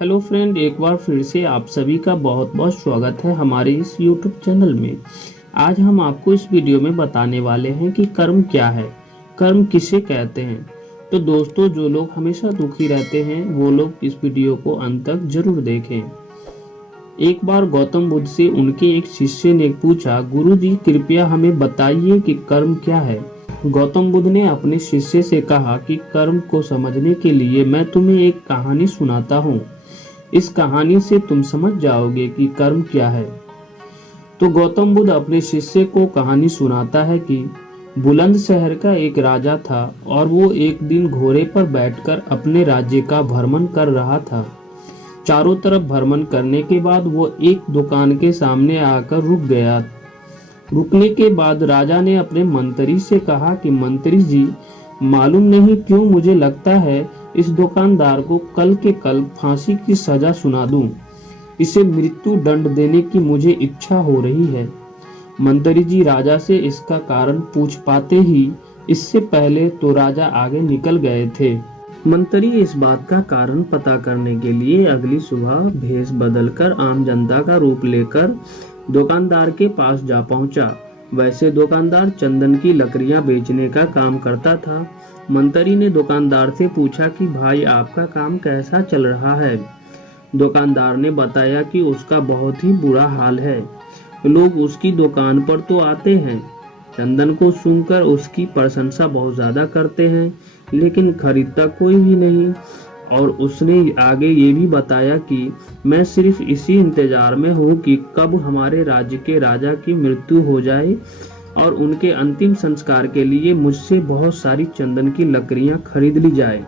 Hello friend, एक बार फिर से आप सभी का बहुत बहुत स्वागत है हमारे इस YouTube चैनल में। आज हम आपको इस वीडियो में बताने वाले हैं कि कर्म क्या है, कर्म किसे कहते हैं। तो दोस्तों, जो लोग हमेशा दुखी रहते हैं वो लोग इस वीडियो को अंत तक जरूर देखें। एक बार गौतम बुद्ध से उनके एक शिष्य ने पूछा, गुरुजी कृपया हमें बताइए कि कर्म क्या है। गौतम बुद्ध ने अपने शिष्य से कहा कि कर्म को समझने के लिए मैं तुम्हें एक कहानी सुनाता हूँ। इस कहानी से तुम समझ जाओगे कि कर्म क्या है। तो गौतम बुद्ध अपने शिष्य को कहानी सुनाता है कि बुलंद शहर का एक राजा था और वो एक दिन घोड़े पर बैठकर अपने राज्य का भ्रमण कर रहा था। चारों तरफ भ्रमण करने के बाद वो एक दुकान के सामने आकर रुक गया। रुकने के बाद राजा ने अपने मंत्री से कहा कि मंत्री जी, मालूम नहीं क्यों मुझे लगता है इस दुकानदार को कल के कल फांसी की सजा सुना दूं। इसे मृत्यु दंड देने की मुझे इच्छा हो रही है। मंत्री जी राजा से इसका कारण पूछ पाते ही इससे पहले तो राजा आगे निकल गए थे। मंत्री इस बात का कारण पता करने के लिए अगली सुबह भेष बदलकर आम जनता का रूप लेकर दुकानदार के पास जा पहुंचा। वैसे दुकानदार चंदन की लकड़ियां बेचने का काम करता था। मंत्री ने दुकानदार से पूछा कि भाई, आपका काम कैसा चल रहा है। दुकानदार ने बताया कि उसका बहुत ही बुरा हाल है। लोग उसकी दुकान पर तो आते हैं, चंदन को सूंघकर उसकी प्रशंसा बहुत ज्यादा करते हैं, लेकिन खरीदता कोई भी नहीं। और उसने आगे ये भी बताया कि मैं सिर्फ इसी इंतजार में हूँ कि कब हमारे राज्य के राजा की मृत्यु हो जाए और उनके अंतिम संस्कार के लिए मुझसे बहुत सारी चंदन की लकड़ियां खरीद ली जाए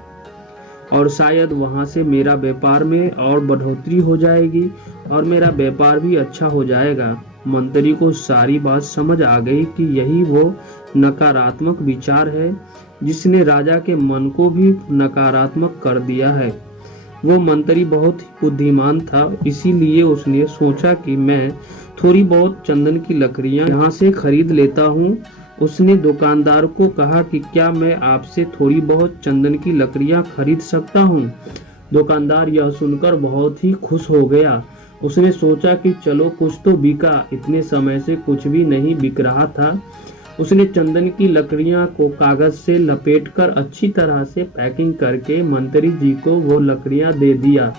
और शायद वहां से मेरा व्यापार में और बढ़ोतरी हो जाएगी और मेरा व्यापार भी अच्छा हो जाएगा। मंत्री को सारी बात समझ आ गई कि यही वो नकारात्मक विचार है जिसने राजा के मन को भी नकारात्मक कर दिया है। वो मंत्री बहुत ही बुद्धिमान था, इसीलिए उसने सोचा कि मैं थोड़ी बहुत चंदन की लकड़ियां यहाँ से खरीद लेता हूँ। उसने दुकानदार को कहा कि क्या मैं आपसे थोड़ी बहुत चंदन की लकड़ियां खरीद सकता हूँ। दुकानदार यह सुनकर बहुत ही खुश हो गया। उसने सोचा कि चलो कुछ तो बिका, इतने समय से कुछ भी नहीं बिक रहा था। उसने चंदन की लकड़ियां को कागज से लपेटकर अच्छी तरह से पैकिंग करके मंत्री जी को वो लकड़ियां दे दिया।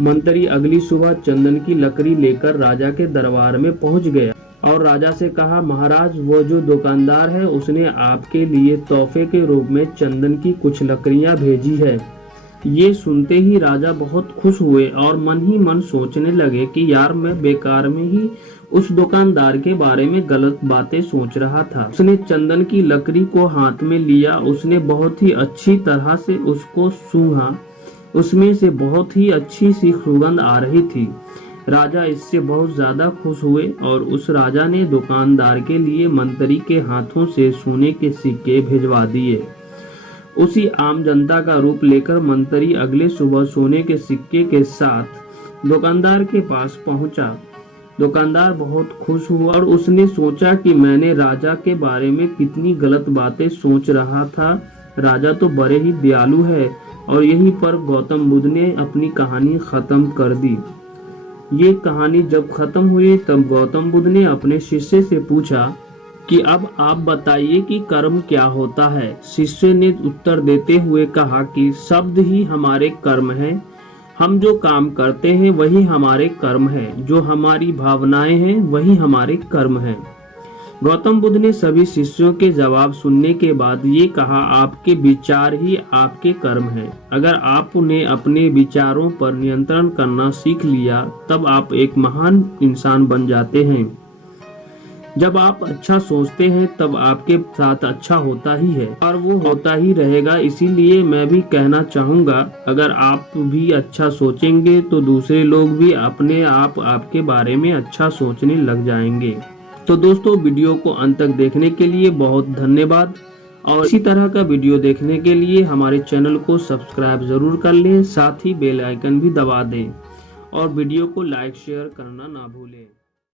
मंत्री अगली सुबह चंदन की लकड़ी लेकर राजा के दरबार में पहुंच गया और राजा से कहा, महाराज, वो जो दुकानदार है उसने आपके लिए तोहफे के रूप में चंदन की कुछ लकड़ियां भेजी है। ये सुनते ही राजा बहुत खुश हुए और मन ही मन सोचने लगे कि यार, मैं बेकार में ही उस दुकानदार के बारे में गलत बातें सोच रहा था। उसने चंदन की लकड़ी को हाथ में लिया, उसने बहुत ही अच्छी तरह से उसको सूंघा। उसमें से बहुत ही अच्छी सी सुगंध आ रही थी। राजा इससे बहुत ज्यादा खुश हुए और उस राजा ने दुकानदार के लिए मंत्री के हाथों से सोने के सिक्के भिजवा दिए। उसी आम जनता का रूप लेकर मंत्री अगले सुबह सोने के सिक्के के साथ दुकानदार के पास पहुंचा। दुकानदार बहुत खुश हुआ और उसने सोचा कि मैंने राजा के बारे में कितनी गलत बातें सोच रहा था। राजा तो बड़े ही दयालु है। और यहीं पर गौतम बुद्ध ने अपनी कहानी खत्म कर दी। ये कहानी जब खत्म हुई तब गौतम बुद्ध ने अपने शिष्य से पूछा कि अब आप बताइए कि कर्म क्या होता है। शिष्य ने उत्तर देते हुए कहा कि शब्द ही हमारे कर्म है। हम जो काम करते हैं वही हमारे कर्म है, जो हमारी भावनाएं हैं वही हमारे कर्म है। गौतम बुद्ध ने सभी शिष्यों के जवाब सुनने के बाद ये कहा, आपके विचार ही आपके कर्म हैं। अगर आपने अपने विचारों पर नियंत्रण करना सीख लिया तब आप एक महान इंसान बन जाते हैं। जब आप अच्छा सोचते हैं तब आपके साथ अच्छा होता ही है और वो होता ही रहेगा। इसीलिए मैं भी कहना चाहूँगा, अगर आप भी अच्छा सोचेंगे तो दूसरे लोग भी अपने आप आपके बारे में अच्छा सोचने लग जाएंगे। तो दोस्तों, वीडियो को अंत तक देखने के लिए बहुत धन्यवाद और इसी तरह का वीडियो देखने के लिए हमारे चैनल को सब्सक्राइब जरूर कर लें, साथ ही बेल आइकन भी दबा दें और वीडियो को लाइक शेयर करना ना भूलें।